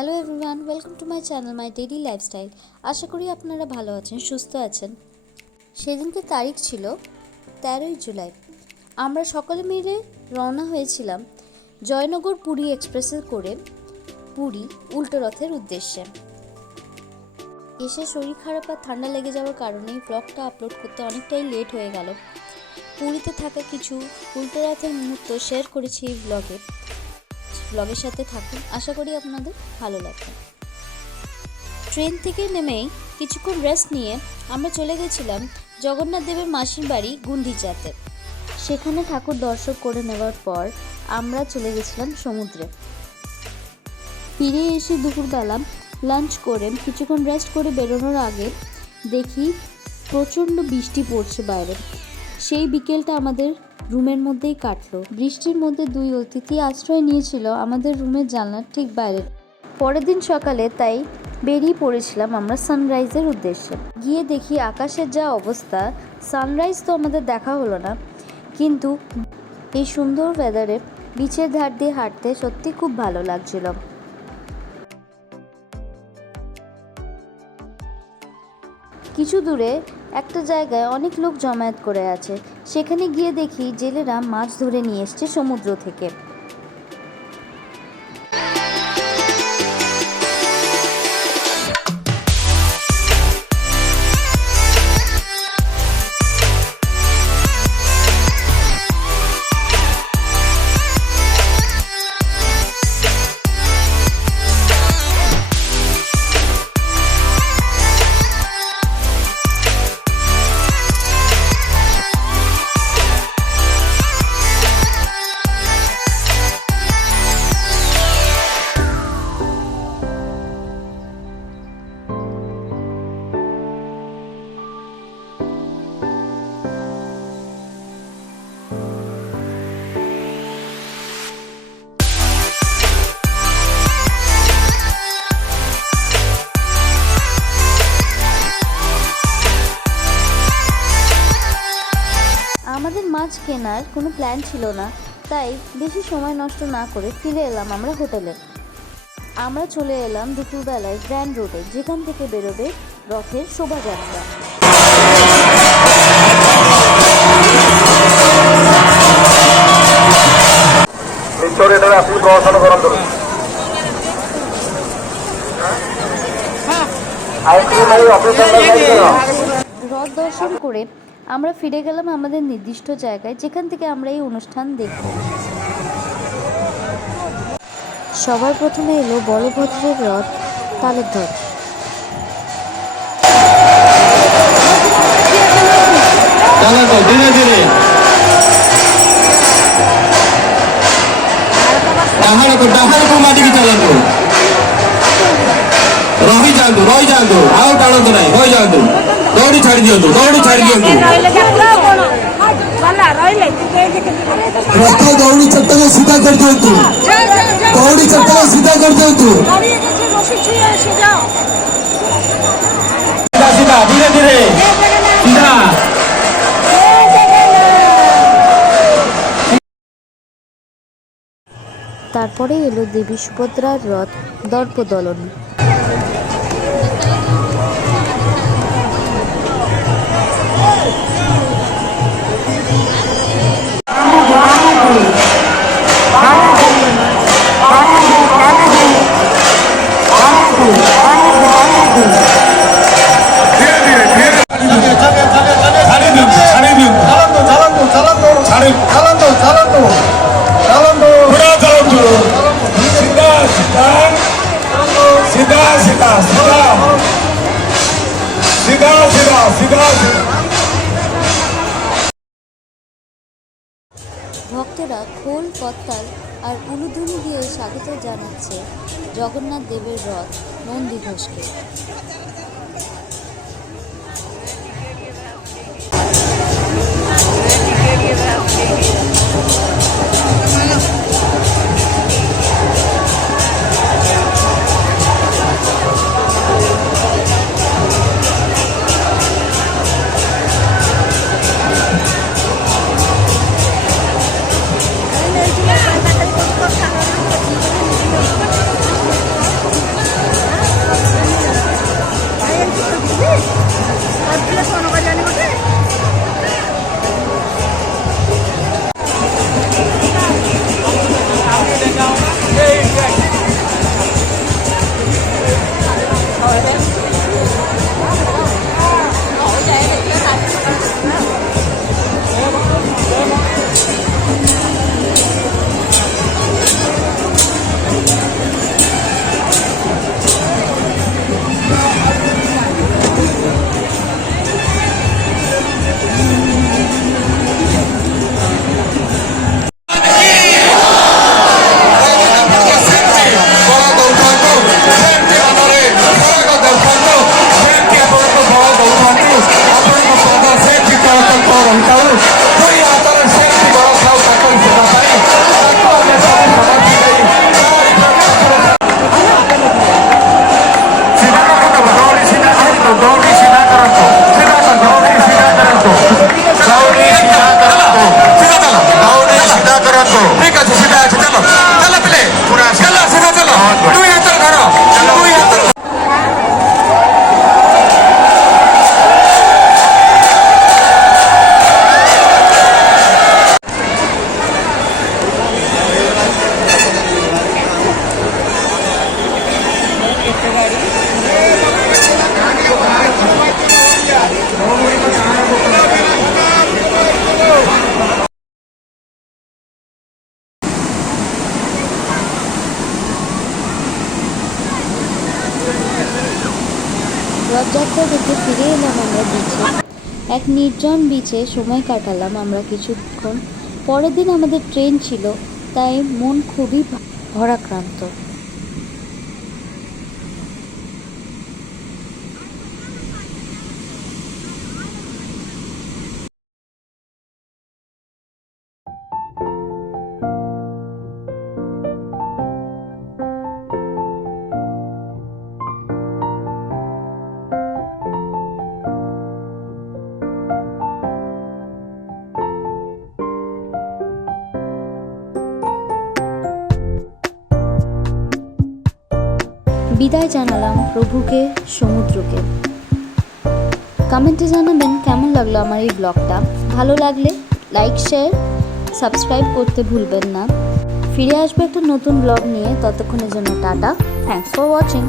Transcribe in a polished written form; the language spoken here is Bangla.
Hello everyone, welcome to my channel my daily lifestyle. আশা করি আপনারা ভালো আছেন, সুস্থ আছেন। সেদিনকে তারিখ ছিল 13ই জুলাই। আমরা সকলে মিলে রওনা হয়েছিলাম জয়নগর পুরী এক্সপ্রেসে করে পুরী উল্টো রথের উদ্দেশ্যে। এসে শরীর খারাপ আর ঠান্ডা লেগে যাওয়ার কারণে ব্লগটা আপলোড করতে অনেকটাই লেট হয়ে গেল। পুরীতে থাকা কিছু উল্টো রথের মুহূর্ত শেয়ার করেছি এই ব্লগের সাথে থাকুন, আশা করি আপনাদের ভালো লাগবে। ট্রেন থেকে নেমেই কিছুক্ষণ রেস্ট নিয়ে আমরা চলে গেছিলাম জগন্নাথ দেবের মাসির বাড়ি গুন্ডিচাতে। সেখানে ঠাকুর দর্শন করে নেওয়ার পর আমরা চলে গেছিলাম সমুদ্রে। ফিরে এসে দুপুরবেলা লাঞ্চ করে কিছুক্ষণ রেস্ট করে বেরোনোর আগে দেখি প্রচণ্ড বৃষ্টি পড়ছে বাইরে। সেই বিকেলটা আমাদের রুমের মধ্যেই কাটলো। বৃষ্টির মধ্যে দুই অতিথি আশ্রয় নিয়েছিল আমাদের রুমের জানলার ঠিক বাইরে। পরের দিন সকালে তাই বেরিয়ে পড়েছিলাম আমরা সানরাইজের উদ্দেশ্যে। গিয়ে দেখি আকাশের যা অবস্থা, সানরাইজ তো আমাদের দেখা হলো না, কিন্তু এই সুন্দর ওয়েদারে বিচের ধার দিয়ে হাঁটতে সত্যি খুব ভালো লাগছিল। কিছু দূরে একটা জায়গায় অনেক লোক জমায়েত করে আছে। সেখানে গিয়ে দেখি জেলেরা মাছ ধরে নিয়ে এসছে সমুদ্র থেকে। আমাদের মাছ কেনার কোনো প্ল্যান ছিল না, তাই বেশি সময় নষ্ট না করে ফিরে এলাম আমরা হোটেলে। আমরা চলে এলাম দুপুরবেলায় গ্র্যান্ড রোডে, যেখান থেকে বেরোবে রথের শোভাযাত্রা। রথ দর্শন করে আমরা ফিরে গেলাম আমাদের নির্দিষ্ট জায়গায়, যেখান থেকে আমরা এই অনুষ্ঠান দেখব। সবার প্রথমে এলো বলভদ্রের রথ তালধ্বজ। ଦୌଡ଼ି ଛାଡ଼ି ଦିଅନ୍ତୁ, ଦୌଡ଼ି ଛାଡ଼ି ଦିଅନ୍ତୁ। ରଥ ଦୌଡ଼ି ଚଟାକୁ ସିଧା କରିଦିଅନ୍ତୁ, ଦୌଡ଼ି ଚଟାକୁ ସିଧା କରିଦିଅନ୍ତୁ। ସିଧା ସିଧା ଧୀରେ ଧୀରେ ସିଧା। তারপরে এলো দেবী সুভদ্রার রথ দর্পদলন। ভক্তরা খোল, করতাল আর উলুধ্বনি দিয়ে স্বাগত জানাচ্ছে জগন্নাথ দেবের রথ নন্দীঘোষকে। রথযাত্রা দেখে ফিরে এলাম আমরা বিচে। এক নির্জন বিচে সময় কাটালাম আমরা কিছুক্ষণ। পরের দিন আমাদের ট্রেন ছিল, তাই মন খুবই ভারাক্রান্ত। বিদায় জানালাম প্রভুকে, সমুদ্রকে। কমেন্টে জানাবেন কেমন লাগলো আমার এই ব্লগটা। ভালো লাগলে লাইক, শেয়ার, সাবস্ক্রাইব করতে ভুলবেন না। ফিরে আসবো একটা নতুন ব্লগ নিয়ে, ততক্ষণের জন্য টাটা। Thanks for watching.